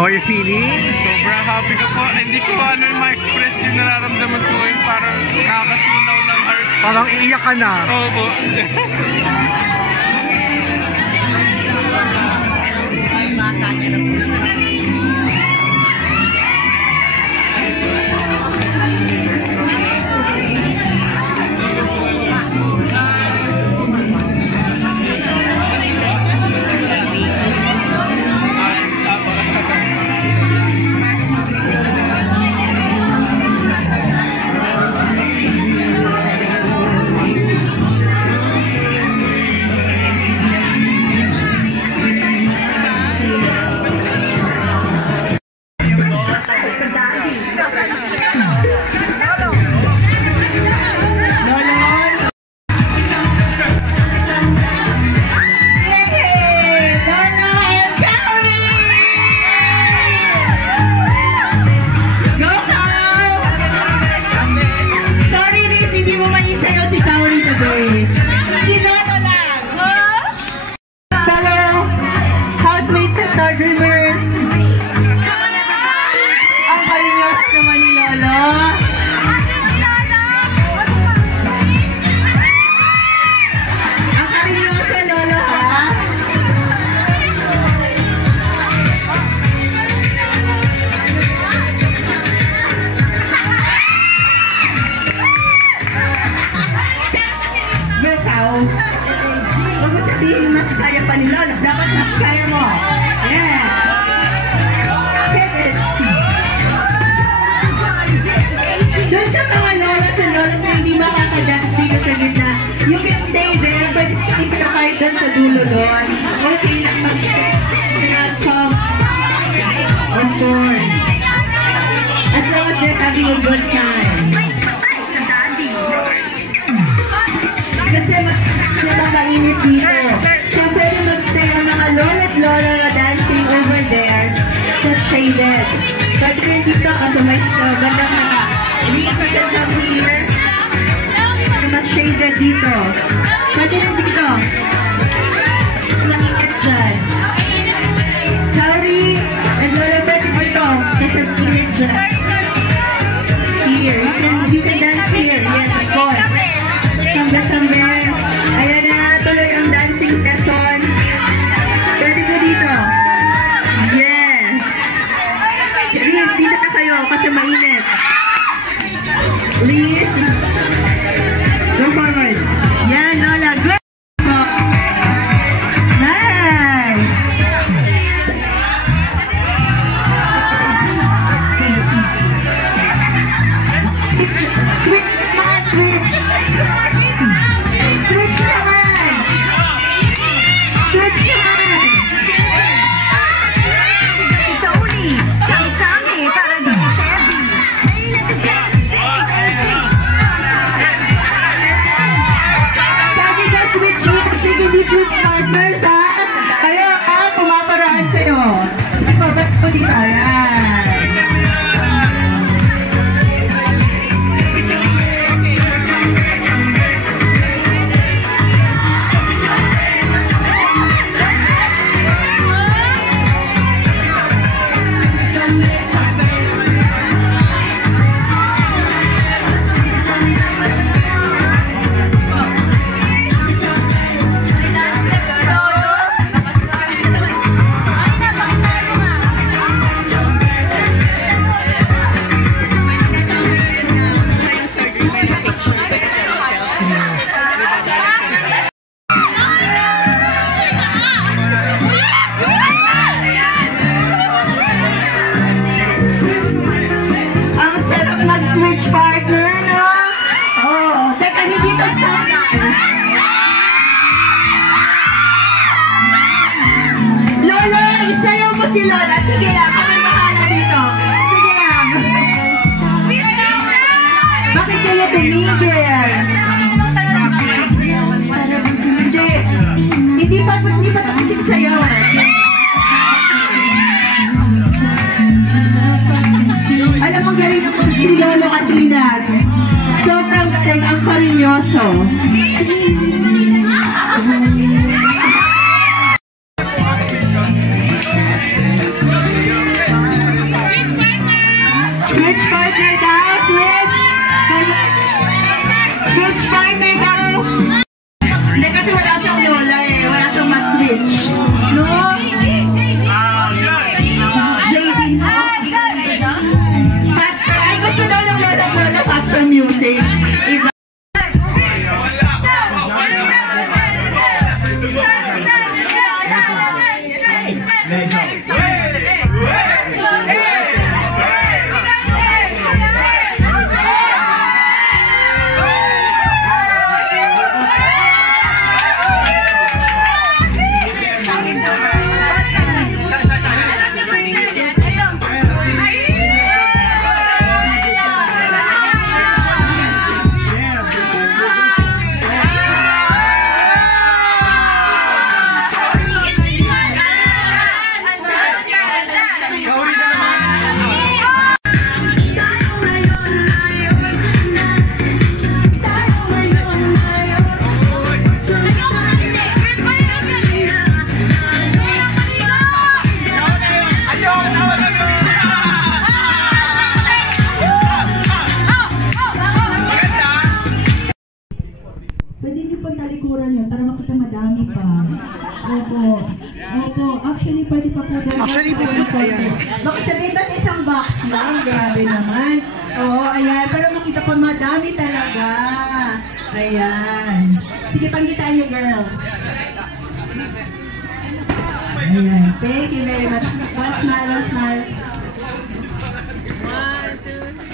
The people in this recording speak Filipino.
How are you feeling? Sobrang happy ko po. Hindi ko ma-express yung nararamdaman ko ngayon. Parang nakakatunaw ng heart. Parang iiyak ka na. Oo po. Huwag mo sabihin mas kaya pa ni Lolo. Dapat mas kaya mo. Yeah. Doon sa mga lolas and lolas na hindi makakadance dito sa gitna, you can stay there, pwede isa kahit doon sa dulo doon. Okay lang mag-stay. Of course. As long as they're having a good time. Kasi napakainit dito. So pwede mag-stay ang mga lola at lola dancing over there sa shaded. Pwede rin dito kasi may gandang mga research up here. Mas shaded dito. Pwede rin dito. Mainit dyan. Sorry, and lola pwede dito. Kasi mainit dyan. Here, you can dance here. Yes, of course. Sambe-sambe. Ayan na, tuloy ang dancing session. Pwede ko dito. Yes. Liz, dito na kayo kasi mainit. Liz. Go forward. Yan, Lola. Good. Nice. Switch. Switch. Switch naman! Switch naman! Si Tony! Chami-chami! Para di Chevy! Sabi ka switch dito kasi hindi switch partners ha! Kayo pumaparaan kayo! Sige pa, ba't po dito? Ayan! Si Lola, sige lang, kami bahala dito. Sige lang. Bakit kayo tumigil? Hindi pa kasing sayaw. Alam mo, galing ako si Lolo Katrina. Sobrang galing ang karinyoso. Opo. Opo. Actually, pwede pa po doon. Actually, po, ayan. Baka sabihin ba't isang box lang? Grabe naman. Oo, ayan. Pero makita po, madami talaga. Ayan. Sige, panggitaan niyo, girls. Ayan. Thank you very much. One smile, one smile. 1, 2,